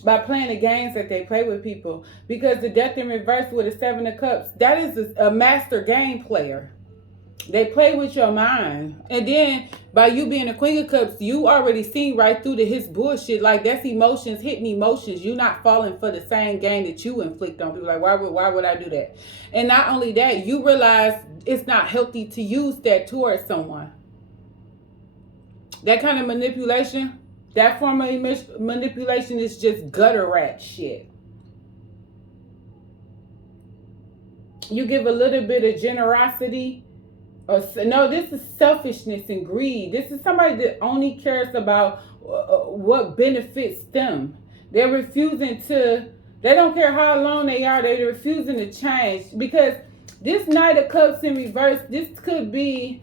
By playing the games that they play with people. Because the Death in reverse with a Seven of Cups, that is a master game player. They play with your mind. And then by you being a Queen of Cups, you already see right through to his bullshit. Like, that's emotions hitting emotions. You're not falling for the same game that you inflict on people. Like, why would I do that? And not only that, you realize it's not healthy to use that towards someone. That kind of manipulation, that form of manipulation is just gutter rat shit. You give a little bit of generosity. No, this is selfishness and greed. This is somebody that only cares about what benefits them. They're refusing to, they don't care how long they are, they're refusing to change. Because this Knight of Cups in reverse, this could be,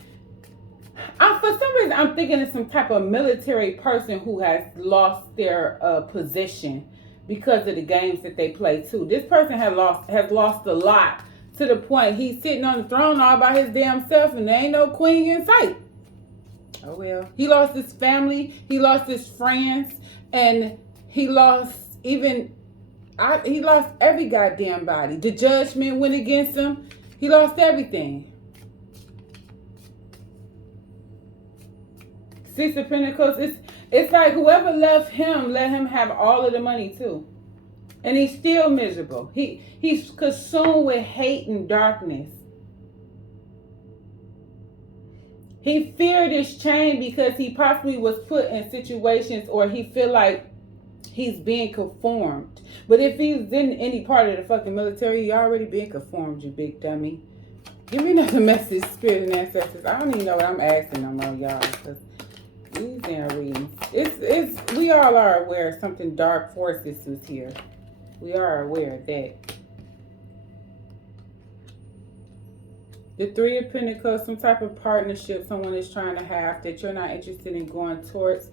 for some reason, I'm thinking of some type of military person who has lost their position because of the games that they play too. This person has lost a lot. To the point he's sitting on the throne all by his damn self and there ain't no queen in sight. Oh well. He lost his family, he lost his friends, and he lost he lost every goddamn body. The judgment went against him. He lost everything. Six of Pentacles, it's like whoever left him, let him have all of the money too. And he's still miserable. He's consumed with hate and darkness. He feared this change because he possibly was put in situations or he feel like he's being conformed. But if he's in any part of the fucking military, he already been conformed, you big dummy. Give me another message, Spirit and Ancestors. I don't even know what I'm asking no more, y'all. Because these damn readings. We all are aware something dark forces is here. We are aware of that. The Three of Pentacles, some type of partnership someone is trying to have that you're not interested in going towards.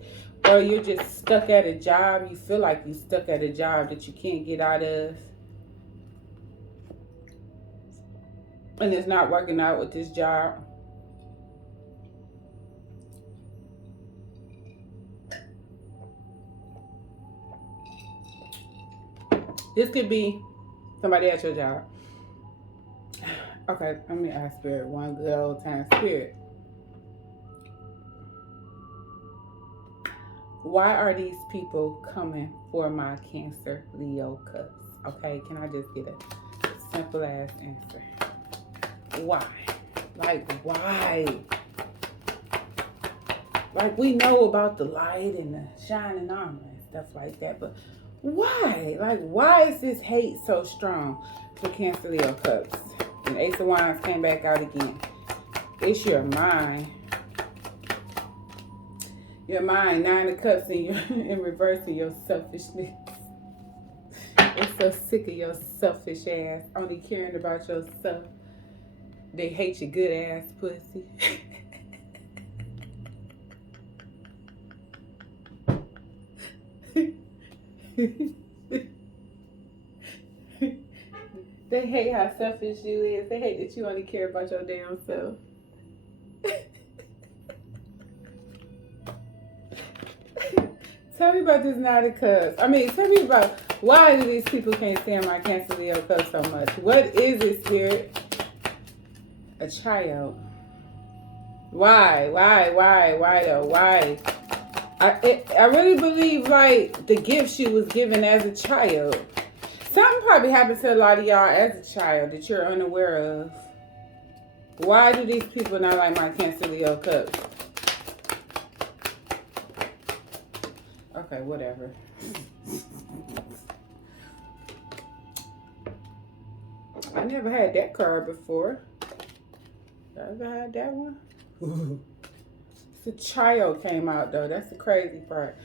Or you're just stuck at a job. You feel like you're stuck at a job that you can't get out of. And it's not working out with this job. This could be somebody at your job. Okay, let me ask Spirit one good old time. Spirit, why are these people coming for my Cancer, Leo cups? Okay, can I just get a simple ass answer? Why? Like, why? Like, we know about the light and the shining armor and stuff like that, but why? Like, why is this hate so strong for Cancer, Leo cups? And Ace of Wands came back out again. It's your mind. Your mind, Nine of Cups in reverse of your selfishness. It's so sick of your selfish ass. Only caring about yourself. They hate your good ass pussy. They hate how selfish you is. They hate that you only care about your damn self. Tell me about this Nall Cusp. I mean, tell me about why do these people can't stand my Cancer Leo Cusp so much? What is it, Spirit? A child. Why though? Why? I really believe like the gift she was given as a child. Something probably happened to a lot of y'all as a child that you're unaware of. Why do these people not like my Cancer Leo Cusp? Okay, whatever. I never had that card before. I ever had that one? The child came out though. That's the crazy part.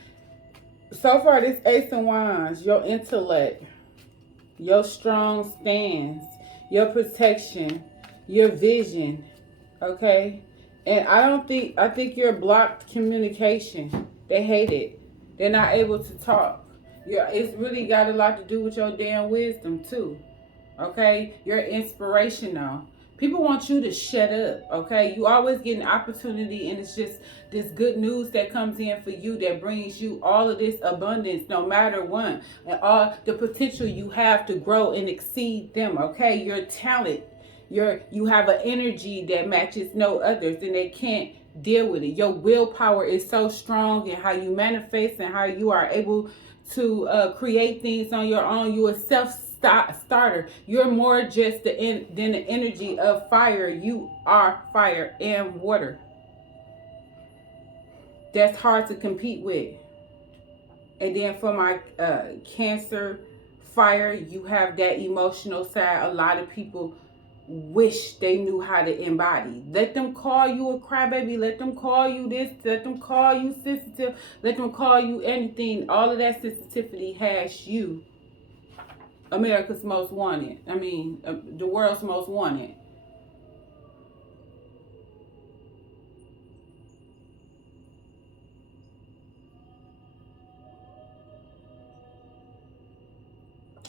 So far, this Ace of Wands, your intellect, your strong stance, your protection, your vision, okay? And I think you're blocked communication. They hate it. They're not able to talk. It's really got a lot to do with your damn wisdom too, okay? You're inspirational. People want you to shut up, okay? You always get an opportunity, and it's just this good news that comes in for you that brings you all of this abundance, no matter what, and all the potential you have to grow and exceed them, okay? Your talent, you have an energy that matches no others, and they can't deal with it. Your willpower is so strong, and how you manifest and how you are able to create things on your own. You are starter. You're more just than the energy of fire. You are fire and water. That's hard to compete with. And then for my Cancer fire, you have that emotional side. A lot of people wish they knew how to embody. Let them call you a crybaby. Let them call you this. Let them call you sensitive. Let them call you anything. All of that sensitivity has you America's most wanted. I mean, the world's most wanted.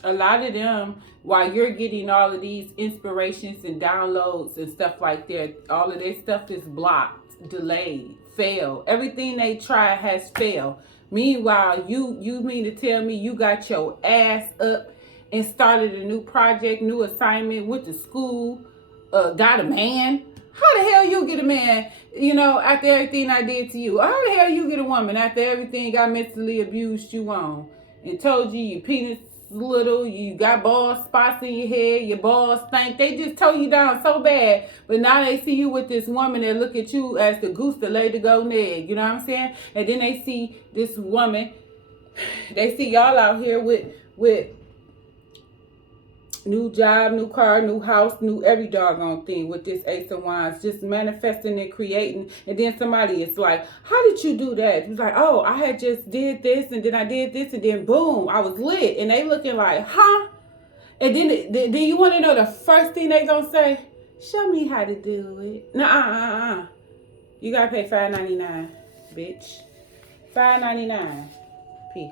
A lot of them, while you're getting all of these inspirations and downloads and stuff like that, all of this stuff is blocked, delayed, failed. Everything they try has failed. Meanwhile, you mean to tell me you got your ass up and started a new project, new assignment, went to school, got a man? How the hell you get a man, after everything I did to you? How the hell you get a woman after everything I mentally abused you on and told you your penis little, you got bald spots in your head, your balls stink. They just tore you down so bad, but now they see you with this woman that look at you as the goose that laid the golden egg. You know what I'm saying? And then they see this woman, they see y'all out here with new job, new car, new house, new every doggone thing with this Ace of Wands, just manifesting and creating. And then somebody is like, how did you do that? It's like, oh, I had just did this, and then I did this, and then boom, I was lit. And they looking like, huh? And then you want to know the first thing they gonna say? Show me how to do it. Nuh-uh. You gotta pay $5.99, bitch. $5.99. Peace.